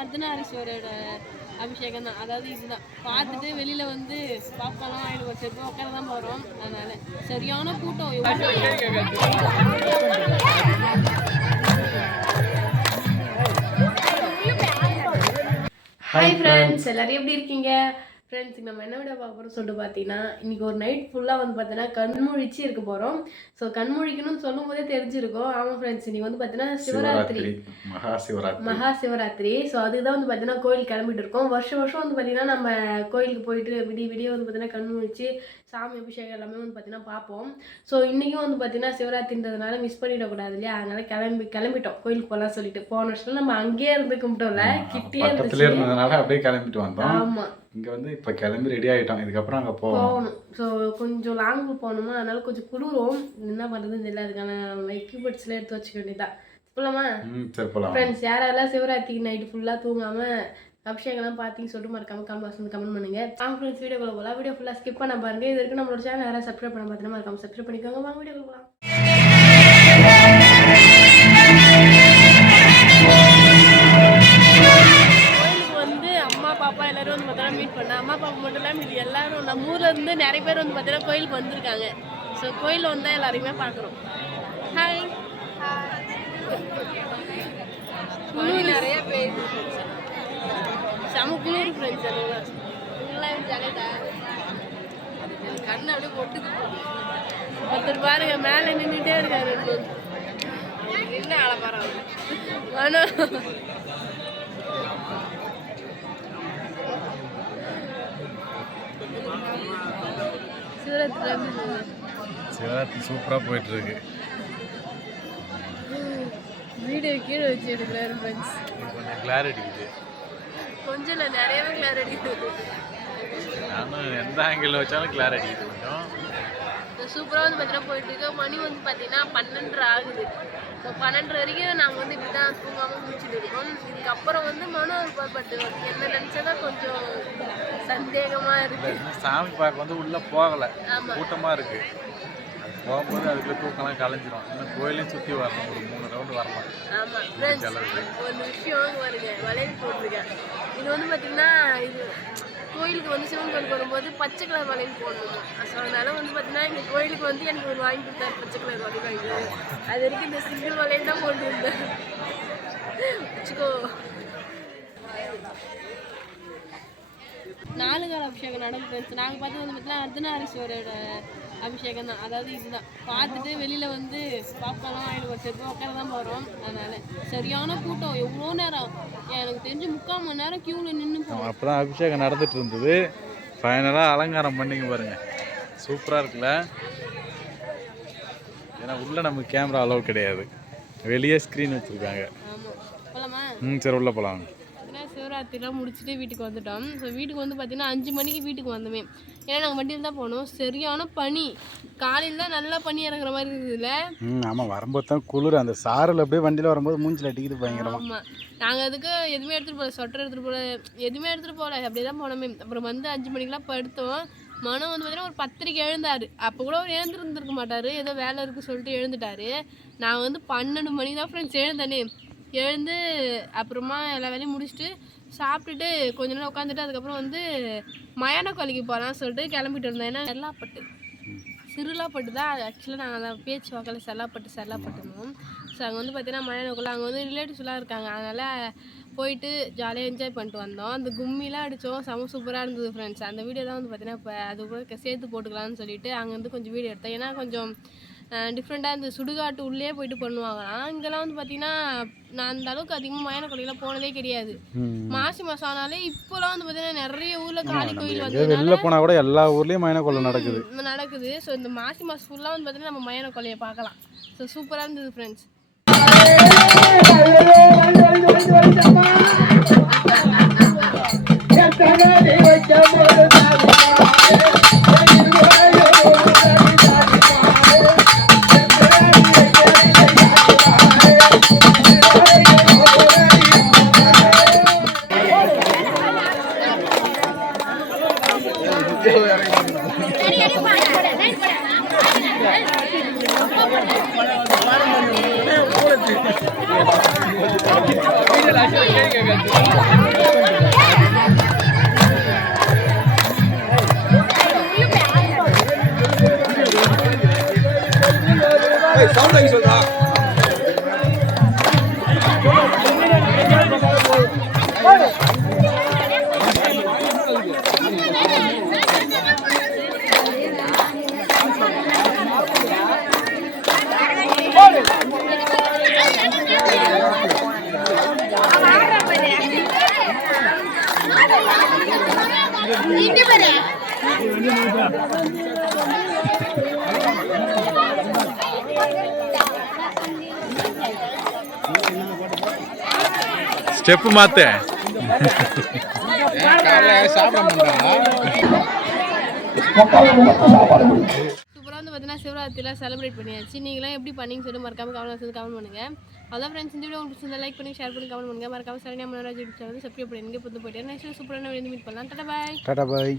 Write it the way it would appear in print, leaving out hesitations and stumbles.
அர்த்தநாரீஸ்வரோட அபிஷேகம் தான். அதாவது இதுதான் பார்த்துட்டு வெளியில வந்து பாப்கார்ன்லாம் வாங்கிட்டு வச்சிருப்போம், உட்கார தான் போகிறோம். அதனால சரியான கூட்டம். ஹாய் ஃப்ரெண்ட்ஸ், எல்லாரும் எப்படி இருக்கீங்க? ஃப்ரெண்ட்ஸ், நம்ம என்ன விட பார்க்க போகிறோம் சொல்லிட்டு பார்த்தீங்கன்னா, இன்றைக்கி ஒரு நைட் ஃபுல்லாக வந்து பார்த்தீங்கன்னா கண்முழிச்சு இருக்க போகிறோம். ஸோ கண்முழிக்கணும்னு சொல்லும் போதே தெரிஞ்சிருக்கும். ஆமாம் ஃப்ரெண்ட்ஸ், இன்றைக்கி வந்து பார்த்தீங்கன்னா சிவராத்திரி, மகா சிவராத்திரி. ஸோ அதுதான் வந்து பார்த்தீங்கன்னா கோயில் கிளம்பிட்டு இருக்கோம். வருஷம் வந்து பார்த்தீங்கன்னா நம்ம கோயிலுக்கு போயிட்டு விடிய வந்து பார்த்தீங்கன்னா கண்முழிச்சு சாமி அபிஷேகம் எல்லாமே வந்து பார்த்தீங்கன்னா பார்ப்போம். ஸோ இன்றைக்கும் வந்து பார்த்தீங்கன்னா சிவராத்திரின்றதுனால மிஸ் பண்ணிடக்கூடாது இல்லையா? அதனால கிளம்பிட்டோம் கோயிலுக்கு போகலாம் சொல்லிட்டு. போன வருஷம் நம்ம அங்கேயே இருந்து கும்பிட்டோம்ல, கிட்டே இருந்ததுனால அப்படியே கிளம்பிட்டு வந்தோம். ஆமாம், இங்கே வந்து இப்போ கிளம்பி ரெடி ஆகிட்டோம். இதுக்கப்புறம் அங்கே போகணும். ஸோ கொஞ்சம் லாங்கு போகணுமா, அதனால கொஞ்சம் குளிரும். என்ன பண்ணுறதுன்னு தெரியல. அதுக்கான எக்யூப்மெண்ட்ஸ்லாம் எடுத்து வச்சுக்க வேண்டியதான். போகலாமா? சரி போகலாம். ஃப்ரெண்ட்ஸ், யாரெல்லாம் சிவராத்திரிக்கு நைட்டு ஃபுல்லாக தூங்காமல் அபிஷேகம்லாம் பார்த்தீங்கன்னு சொல்லிட்டு மறக்காம கமெண்ட் பண்ணுங்க. ஃப்ரெண்ட்ஸ், வீடியோக்குள்ள போகலாம். வீடியோ ஃபுல்லாக ஸ்கிப் பண்ண பாருங்க. இது வரைக்கும் நம்மளோட சேனல் யாராவது சப்ஸ்கிரைப் பண்ண பார்த்தீங்கன்னா மறக்காம சப்ஸ்கிரைப் பண்ணிக்கோங்க. வாங்க வீடியோக்குள்ள போகலாம். பாப்பா எல்லாரும் வந்து பார்த்தீங்கன்னா மீட் பண்ணேன். அம்மா பாப்பா மட்டும் இல்லாமல் இது எல்லாரும் நம்ம ஊரில் இருந்து நிறைய பேர் வந்து பார்த்தீங்கன்னா கோயிலுக்கு வந்திருக்காங்க. ஸோ கோயிலில் வந்தால் எல்லாரையுமே பார்க்குறோம். ஹாய், நிறைய பேர் செம குளிர் ஃப்ரெண்ட்ஸ். எல்லாம் ஜாலியா கண்ணு அப்படியே பொட்டுக்கு ஒருத்தர் பாருங்க மேலே நின்றுட்டே இருக்காரு. என்ன அலப்பாரம் ஆனால் சிவராத்திரி சூப்பராக போயிட்டு இருக்கு. வீடியோ கீழே வச்சு எடுக்கிறாரு ஃப்ரெண்ட்ஸ். கொஞ்சம் கிளாரிட்டி இது, கொஞ்சம் இல்லை நிறையவே கிளாரிட்டி இருக்குது. நானும் எந்த ஆங்கிள் வச்சாலும் கிளாரிட்டி இது கொஞ்சம் சூப்பராக வந்து பார்த்தீங்கன்னா போயிட்டு இருக்கு. மணி வந்து பார்த்தீங்கன்னா 12:30 ஆகுது. ஸோ 12:30 வரைக்கும் நாங்கள் வந்து இப்படி தான் தூங்காமல் முடிச்சுட்டு இருக்கோம். இதுக்கப்புறம் வந்து மனோ பட்டு என்ன நினச்சதான் கொஞ்சம் சந்தேகமாக இருக்குது. சாமி பார்க்க வந்து உள்ளே போகலை, கூட்டமாக இருக்குது. அது போகும்போது அதுக்குள்ளே தூக்கம்லாம் கலைஞ்சிரும். இன்னும் கோயிலையும் சுற்றி வரணும், ஒரு 3 ரவுண்டு வரலாம். ஆமாம் ஃப்ரெண்ட்ஸ், ஒரு விஷயம் வருங்க, வளையல் போட்டிருக்கேன். இது வந்து பார்த்தீங்கன்னா இது கோயிலுக்கு வந்து சிவன் கோயிலுக்கு வரும்போது பச்சை கலர் வளையல் போடணும். ஸோ அதனால வந்து பார்த்தீங்கன்னா எங்கள் கோயிலுக்கு வந்து எனக்கு ஒரு வாங்கி கொடுத்தாரு பச்சை கலர் வளையல் வாங்கி. அது வரைக்கும் இந்த சிங்கிள் வளையல் தான் போட்டுருந்தேன். வச்சுக்கோ. 4 கால அபிஷேகம் நடந்து நாங்கள் பார்த்து வந்து பார்த்தீங்கன்னா அர்த்தநாரீஸ்வரோட அபிஷேகம் தான். அதாவது இதுதான் பார்த்துட்டு வெளியில் வந்து பாப்கார்ன்லாம் வாங்கிட்டு வச்சிருப்போம், உட்கார தான் போகிறோம். அதனால சரியான கூட்டம். எவ்வளோ நேரம், எனக்கு தெரிஞ்சு 3/4 மணி நேரம் க்யூவில் நின்று போவோம். அப்போ தான் அபிஷேகம் நடந்துட்டு இருந்தது. ஃபைனலாக அலங்காரம் பண்ணிங்க பாருங்க, சூப்பராக இருக்குல்ல. ஏன்னா உள்ளே நமக்கு கேமரா அலோவ் கிடையாது, வெளியே ஸ்க்ரீன் வச்சுருக்காங்க. ஆமாம், போகலாமா? சரி உள்ளே போகலாம். சிவராத்திரிலாம் முடிச்சுட்டு வீட்டுக்கு வந்துட்டோம். ஸோ வீட்டுக்கு வந்து பார்த்தீங்கன்னா 5 மணிக்கு வீட்டுக்கு வந்தோமே. ஏன்னா நாங்கள் வண்டியில் தான் போனோம். சரியான பனி, காலையில் தான் நல்லா பனி இறங்குற மாதிரி இருக்குதுல்ல. ஆமாம், வரும்போது தான் குளிர். அந்த சாரல் அப்படியே வண்டியில் வரும்போது மூஞ்சில் அடிக்குது பயங்கரமாக. ஆமாம், நாங்கள் அதுக்கு எதுவுமே எடுத்துகிட்டு போகல, ஸ்வெட்டர் எடுத்துகிட்டு போகல, எதுவுமே எடுத்துகிட்டு போகல. அப்படியே தான் போனோமே. அப்புறம் வந்து 5 மணிக்கெலாம் படுத்தோம். மனம் வந்து பார்த்தீங்கன்னா ஒரு 10:30 எழுந்தார். அப்போ கூட அவர் எழுந்திருந்துருக்க மாட்டார், ஏதோ வேலை இருக்குது சொல்லிட்டு எழுந்துட்டார். நான் வந்து 12 மணி தான் ஃப்ரெண்ட்ஸ் எழுந்தேனே. எழுந்து அப்புறமா எல்லா வேலையும் முடிச்சுட்டு சாப்பிட்டுட்டு கொஞ்ச நேரம் உட்காந்துட்டு அதுக்கப்புறம் வந்து மயான கோழிக்கு போகலான்னு சொல்லிட்டு கிளம்பிட்டு இருந்தேன். ஏன்னா சிறுலாப்பட்டு தான் ஆக்சுவலாக நாங்கள் அந்த பேச்சு வாக்கில் செல்லாப்பட்டுனோம். ஸோ அங்கே வந்து பார்த்தீங்கன்னா மயான கோழி, அங்கே வந்து ரிலேட்டிவ்ஸ்லாம் இருக்காங்க. அதனால் போயிட்டு ஜாலியாக என்ஜாய் பண்ணிட்டு வந்தோம். அந்த கும்மிலாம் அடித்தோம், செம சூப்பராக இருந்தது ஃப்ரெண்ட்ஸ். அந்த வீடியோ தான் வந்து பார்த்தீங்கன்னா இப்போ அது கூட சேர்த்து போட்டுக்கலான்னு சொல்லிட்டு அங்கேருந்து கொஞ்சம் வீடியோ எடுத்தேன். ஏன்னா கொஞ்சம் டிஃப்ரெண்ட்டாக இந்த சுடுகாட்டு உள்ளே போயிட்டு பண்ணுவாங்களாம். இங்கெல்லாம் வந்து பார்த்தீங்கன்னா நான் அந்த அளவுக்கு அதிகமாக மயான கோயிலெலாம் போனதே கிடையாது. மாசி மாதம் ஆனாலே இப்போலாம் வந்து பார்த்தீங்கன்னா நிறைய ஊரில் காளி கோயில் வந்து வெளில போனால் கூட எல்லா ஊர்லேயும் மயான கோயில் நடக்குது. ஸோ இந்த மாசி மாதம் ஃபுல்லாக வந்து பார்த்தீங்கன்னா நம்ம மயான கோயிலையை பார்க்கலாம். ஸோ சூப்பராக இருந்தது ஃப்ரெண்ட்ஸ். ஸ்டெப் மாத்து. சூப்பராக வந்து பார்த்தீங்கன்னா சிவராத்திரியில் செலிப்ரேட் பண்ணியாச்சு. நீங்களாம் எப்படி பண்ணீங்கன்னு சொல்லி மறக்காம கமெண்ட் பண்ணுங்க. அதான் ஃப்ரெண்ட்ஸ், இந்த வீடியோ உங்களுக்கு பிடிச்சிருந்தா லைக் பண்ணி ஷேர் பண்ணி கமெண்ட் பண்ணுங்க. மறக்காம Saranya Manoraj YouTube channel subscribe பண்ணி இங்கே புது போயிட்டு நெக்ஸ்ட் சூப்பரான வீடியோ மீட் பண்ணலாம். டாடா பாய்.